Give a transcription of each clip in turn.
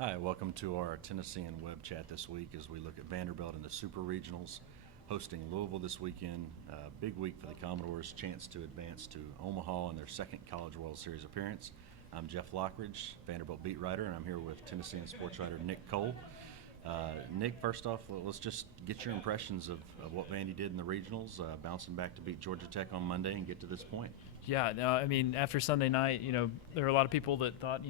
Hi, welcome to our Tennessean web chat this week as we look at Vanderbilt in the Super Regionals, hosting Louisville this weekend. Big week for the Commodores, chance to advance to Omaha in their second College World Series appearance. I'm Jeff Lockridge, Vanderbilt beat writer, and I'm here with Tennessean sports writer Nick Cole. Nick, first off, let's just get your impressions of what Vandy did in the regionals, bouncing back to beat Georgia Tech on Monday and get to this point. Yeah, no, I mean, after Sunday night, there were a lot of people that thought,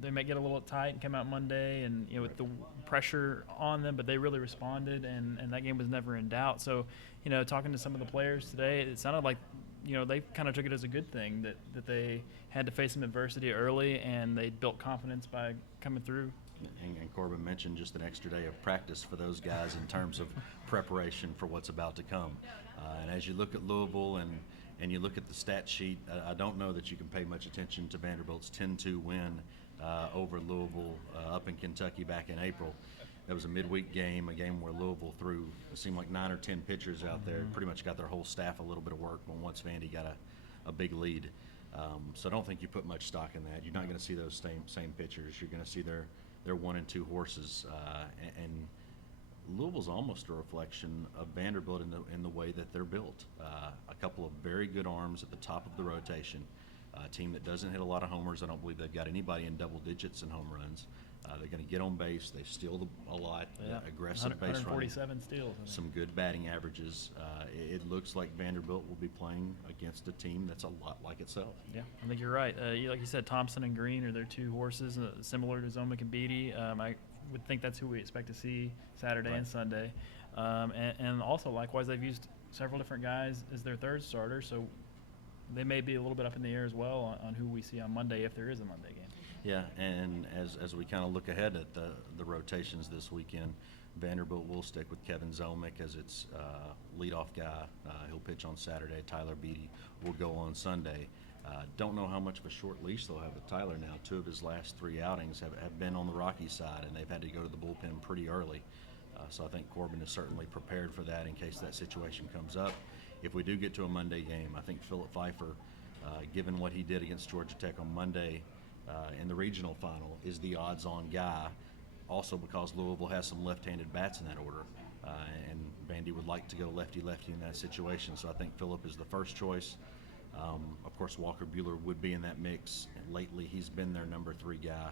they might get a little tight and come out Monday and, with the pressure on them, but they really responded, and that game was never in doubt. So, talking to some of the players today, it sounded like, they kind of took it as a good thing that they had to face some adversity early, and they built confidence by coming through. And Corbin mentioned just an extra day of practice for those guys in terms of preparation for what's about to come. And as you look at Louisville and you look at the stat sheet, I don't know that you can pay much attention to Vanderbilt's 10-2 win over Louisville up in Kentucky back in April. That was a midweek game, a game where Louisville threw, it seemed like 9 or 10 pitchers out there, pretty much got their whole staff a little bit of work once Vandy got a big lead. So I don't think you put much stock in that. You're not going to see those same pitchers. You're going to see their 1 and 2 horses, and Louisville's almost a reflection of Vanderbilt in the way that they're built. A couple of very good arms at the top of the rotation. A team that doesn't hit a lot of homers. I don't believe they've got anybody in double digits in home runs. They're going to get on base. They steal a lot. Aggressive base running. 147 steals. Some good batting averages. It looks like Vanderbilt will be playing against a team that's a lot like itself. Yeah, I think you're right. Like you said, Thompson and Green are their 2 horses, similar to Zomick and Beatty. I would think that's who we expect to see Saturday and Sunday. And also, likewise, they've used several different guys as their third starter, so they may be a little bit up in the air as well on who we see on Monday if there is a Monday game. Yeah, and as we kind of look ahead at the rotations this weekend, Vanderbilt will stick with Kevin Zomick as its leadoff guy. He'll pitch on Saturday. Tyler Beatty will go on Sunday. Don't know how much of a short leash they'll have with Tyler now. 2 of his last 3 outings have been on the Rocky side, and they've had to go to the bullpen pretty early. So I think Corbin is certainly prepared for that in case that situation comes up. If we do get to a Monday game, I think Philip Pfeiffer, given what he did against Georgia Tech on Monday in the regional final, is the odds-on guy. Also because Louisville has some left-handed bats in that order, and Vandy would like to go lefty-lefty in that situation. So I think Philip is the first choice. Of course, Walker Buehler would be in that mix. And lately, he's been their number 3 guy,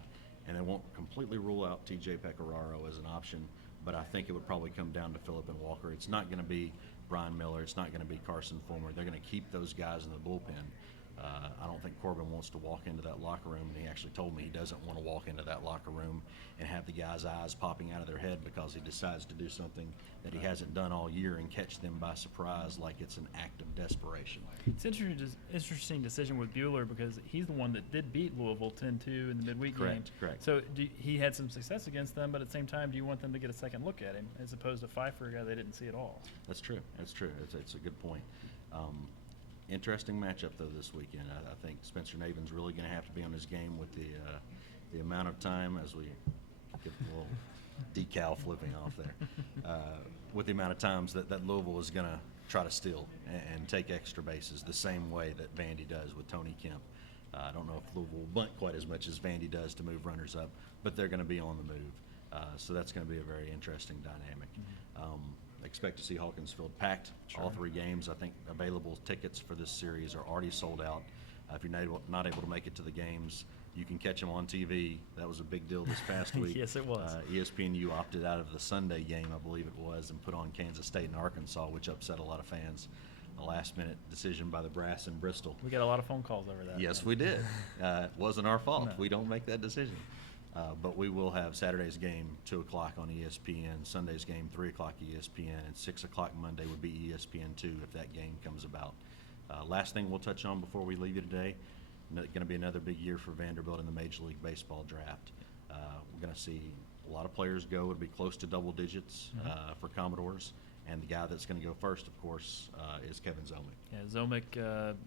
and they won't completely rule out T.J. Pecoraro as an option, but I think it would probably come down to Philip and Walker. It's not going to be Brian Miller. It's not going to be Carson Fulmer. They're going to keep those guys in the bullpen. I don't think Corbin wants to walk into that locker room, and he actually told me he doesn't want to walk into that locker room and have the guys' eyes popping out of their head because he decides to do something that he hasn't done all year and catch them by surprise like it's an act of desperation. It's interesting decision with Buehler because he's the one that did beat Louisville 10-2 in the midweek game. Correct. So he had some success against them, but at the same time, do you want them to get a second look at him as opposed to Pfeiffer, a guy they didn't see at all? That's true. It's a good point. Interesting matchup, though, this weekend. I think Spencer Navin's really going to have to be on his game with the amount of time, as we get a little decal flipping off there, with the amount of times that Louisville is going to try to steal and take extra bases the same way that Vandy does with Tony Kemp. I don't know if Louisville will bunt quite as much as Vandy does to move runners up, but they're going to be on the move. So that's going to be a very interesting dynamic. Expect to see Hawkins Field packed. Sure. All 3 games. I think available tickets for this series are already sold out. If you're not able to make it to the games, you can catch them on TV. That was a big deal this past week. Yes, it was. ESPNU opted out of the Sunday game, I believe it was, and put on Kansas State and Arkansas, which upset a lot of fans. A last-minute decision by the brass in Bristol. We got a lot of phone calls over that. Yes, we did. It wasn't our fault. No. We don't make that decision. But we will have Saturday's game 2 o'clock on ESPN, Sunday's game 3 o'clock ESPN, and 6 o'clock Monday would be ESPN2 if that game comes about. Last thing we'll touch on before we leave you today, going to be another big year for Vanderbilt in the Major League Baseball draft. We're going to see a lot of players go. It'll be close to double digits for Commodores, and the guy that's going to go first, of course, is Kevin Zomick. Yeah, Zomick,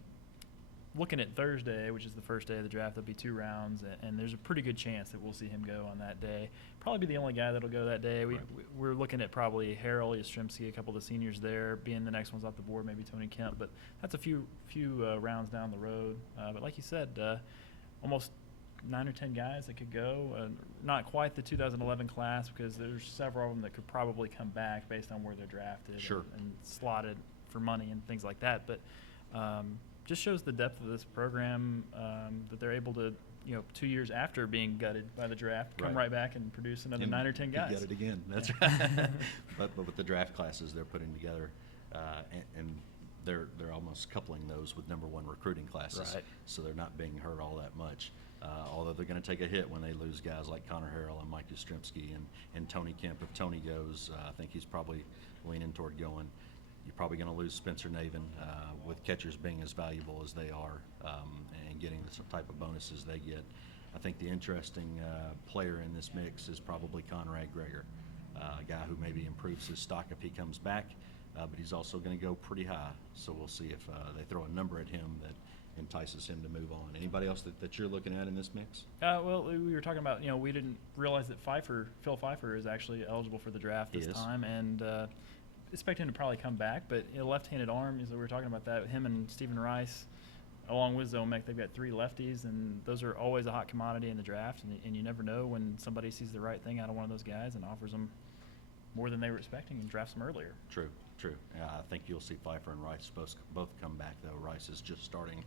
looking at Thursday, which is the first day of the draft, there'll be 2 rounds, and there's a pretty good chance that we'll see him go on that day. Probably be the only guy that'll go that day. We're looking at probably Harrell, Yastrzemski, a couple of the seniors there, being the next ones off the board, maybe Tony Kemp, but that's a few rounds down the road. But like you said, almost 9 or 10 guys that could go. Not quite the 2011 class, because there's several of them that could probably come back based on where they're drafted Sure. and slotted for money and things like that. But just shows the depth of this program, that they're able to, 2 years after being gutted by the draft, come right back and produce another 9 or 10 guys. Get it again. That's Yeah. right. but with the draft classes they're putting together, and they're almost coupling those with number 1 recruiting classes, Right. so they're not being hurt all that much. Although they're going to take a hit when they lose guys like Connor Harrell and Mike Yastrzemski and Tony Kemp. If Tony goes, I think he's probably leaning toward going. You're probably going to lose Spencer Navin, with catchers being as valuable as they are, and getting the type of bonuses they get. I think the interesting player in this mix is probably Conrad Greger, a guy who maybe improves his stock if he comes back, but he's also going to go pretty high. So we'll see if they throw a number at him that entices him to move on. Anybody else that you're looking at in this mix? Well, we were talking about, we didn't realize that Phil Pfeiffer is actually eligible for the draft this time, and expect him to probably come back. But left-handed arm, we were talking about that. Him and Stephen Rice, along with Zomek, they've got 3 lefties, and those are always a hot commodity in the draft. And you never know when somebody sees the right thing out of one of those guys and offers them more than they were expecting and drafts them earlier. True. I think you'll see Pfeiffer and Rice both come back, though. Rice is just starting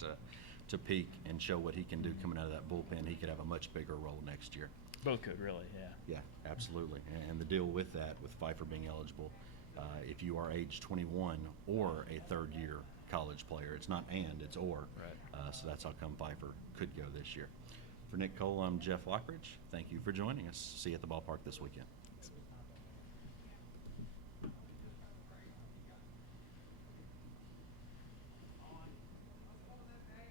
to peak and show what he can do coming out of that bullpen. He could have a much bigger role next year. Both could, really, yeah. Yeah, absolutely. And the deal with that, with Pfeiffer being eligible, if you are age 21 or a third-year college player, it's not and, it's or. Right. So that's how come Pfeiffer could go this year. For Nick Cole, I'm Jeff Lockridge. Thank you for joining us. See you at the ballpark this weekend.